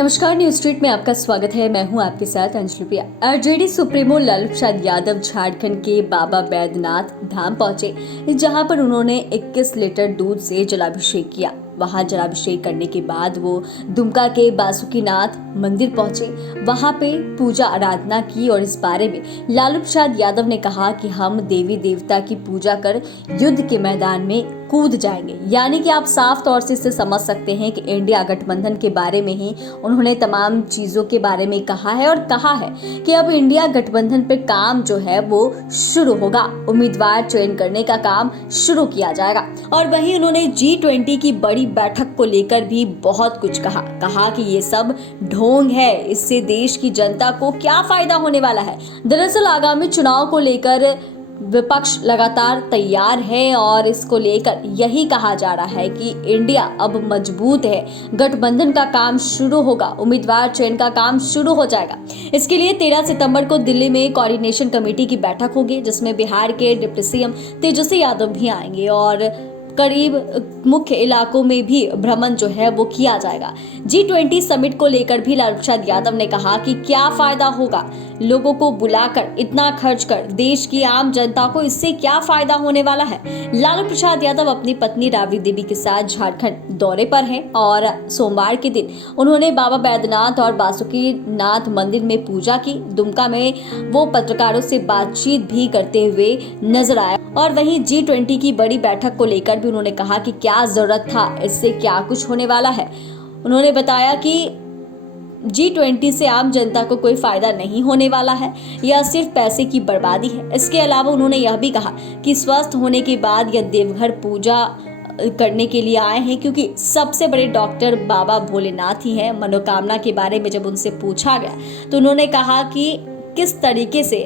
नमस्कार, news street में आपका स्वागत है। मैं हूं आपके साथ अंजलि प्रिया। आरजेडी सुप्रीमो लालू प्रसाद यादव झारखंड के बाबा बैद्यनाथ धाम पहुंचे, जहां पर उन्होंने 21 लीटर दूध से जलाभिषेक किया। वहां जलाभिषेक करने के बाद वो दुमका के बासुकीनाथ मंदिर पहुंचे, वहां पे पूजा आराधना की और इस बारे में लालू प्रसाद यादव ने कहा कि हम देवी देवता की पूजा कर युद्ध के मैदान में कूद जाएंगे। यानी कि आप साफ तौर से इससे समझ सकते हैं कि इंडिया गठबंधन के बारे में ही उन्होंने तमाम चीजों के बारे में कहा है और कहा है कि अब इंडिया गठबंधन पर काम जो है वो शुरू होगा, उम्मीदवार चयन करने का काम शुरू किया जाएगा। और वहीं उन्होंने G20 की बड़ी बैठक को लेकर भी बहुत कुछ कहा कि ये सब ढोंग है, इससे देश की जनता को क्या फायदा होने वाला है। दरअसल आगामी चुनाव को लेकर विपक्ष लगातार तैयार है और इसको लेकर यही कहा जा रहा है कि इंडिया अब मजबूत है, गठबंधन का काम शुरू होगा, उम्मीदवार चयन का काम शुरू हो जाएगा। इसके लिए 13 सितंबर को दिल्ली में कोऑर्डिनेशन कमेटी की बैठक होगी, जिसमें बिहार के डिप्टी सीएम तेजस्वी यादव भी आएंगे और करीब मुख्य इलाकों में भी भ्रमण जो है वो किया जाएगा। G20 समिट को लेकर भी लालू प्रसाद यादव ने कहा कि क्या फायदा होगा, लोगों को बुलाकर इतना खर्च कर देश की आम जनता को इससे क्या फायदा होने वाला है। लालू प्रसाद यादव अपनी पत्नी राबड़ी देवी के साथ झारखंड दौरे पर हैं और सोमवार के दिन उन्होंने बाबा बैद्यनाथ और बासुकीनाथ मंदिर में पूजा की। दुमका में वो पत्रकारों से बातचीत भी करते हुए नजर आए और वहीं G20 की बड़ी बैठक को लेकर भी उन्होंने कहा कि क्या जरूरत था, इससे क्या कुछ होने वाला है। उन्होंने बताया कि G20 से आम जनता को कोई फायदा नहीं होने वाला है, यह सिर्फ पैसे की बर्बादी है। इसके अलावा उन्होंने यह भी कहा कि स्वस्थ होने के बाद यह देवघर पूजा करने के लिए आए हैं, क्योंकि सबसे बड़े डॉक्टर बाबा भोलेनाथ ही हैं। मनोकामना के बारे में जब उनसे पूछा गया तो उन्होंने कहा कि किस तरीके से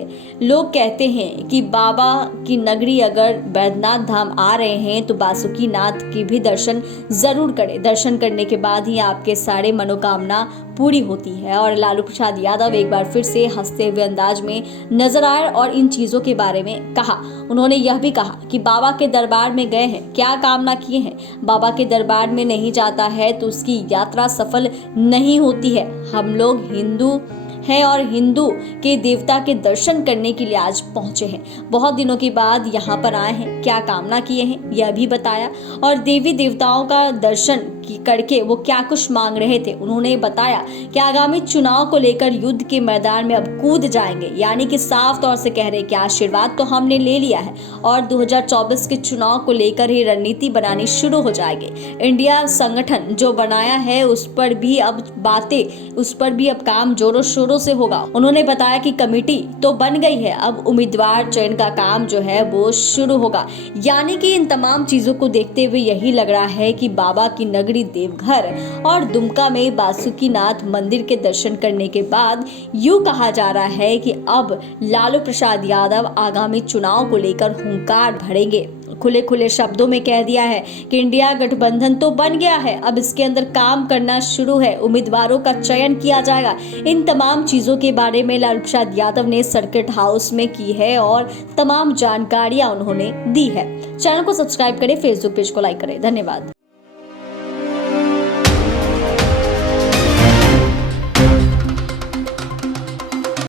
लोग कहते हैं कि बाबा की नगरी अगर बैद्यनाथ धाम आ रहे हैं तो बासुकीनाथ की भी दर्शन जरूर करें। दर्शन करने के बाद ही आपके सारे मनोकामना पूरी होती है। और लालू प्रसाद यादव एक बार फिर से हंसते हुए अंदाज में नजर आए और इन चीजों के बारे में कहा। उन्होंने यह भी कहा कि बाबा के दरबार में गए हैं, क्या कामना किए हैं। बाबा के दरबार में नहीं जाता है तो उसकी यात्रा सफल नहीं होती है। हम लोग हिंदू हैं और हिंदू के देवता के दर्शन करने के लिए आज पहुंचे हैं। बहुत दिनों के बाद यहाँ पर आए हैं, क्या कामना किए हैं यह भी बताया और देवी देवताओं का दर्शन करके वो क्या कुछ मांग रहे थे। उन्होंने बताया कि आगामी चुनाव को लेकर युद्ध के मैदान में अब कूद जाएंगे, यानी कि साफ तौर से कह रहे कि आशीर्वाद तो हमने ले लिया है और 2024 के चुनाव को लेकर ही रणनीति बनानी शुरू हो जाएगी। इंडिया संगठन जो बनाया है उस पर भी अब काम जोरों शोरों से होगा। उन्होंने बताया कि कमेटी तो बन गई है, अब उम्मीदवार चयन का काम जो है वो शुरू होगा। यानी कि इन तमाम चीजों को देखते हुए यही लग रहा है कि बाबा की नगरी देवघर और दुमका में बासुकीनाथ मंदिर के दर्शन करने के बाद यूं कहा जा रहा है कि अब लालू प्रसाद यादव आगामी चुनाव को लेकर हुंकार भरेंगे। खुले शब्दों में कह दिया है कि इंडिया गठबंधन तो बन गया है, अब इसके अंदर काम करना शुरू है, उम्मीदवारों का चयन किया जाएगा। इन तमाम चीजों के बारे में लालू प्रसाद यादव ने सर्किट हाउस में की है और तमाम जानकारियां उन्होंने दी है। चैनल को सब्सक्राइब करें, फेसबुक पेज को लाइक करें। धन्यवाद।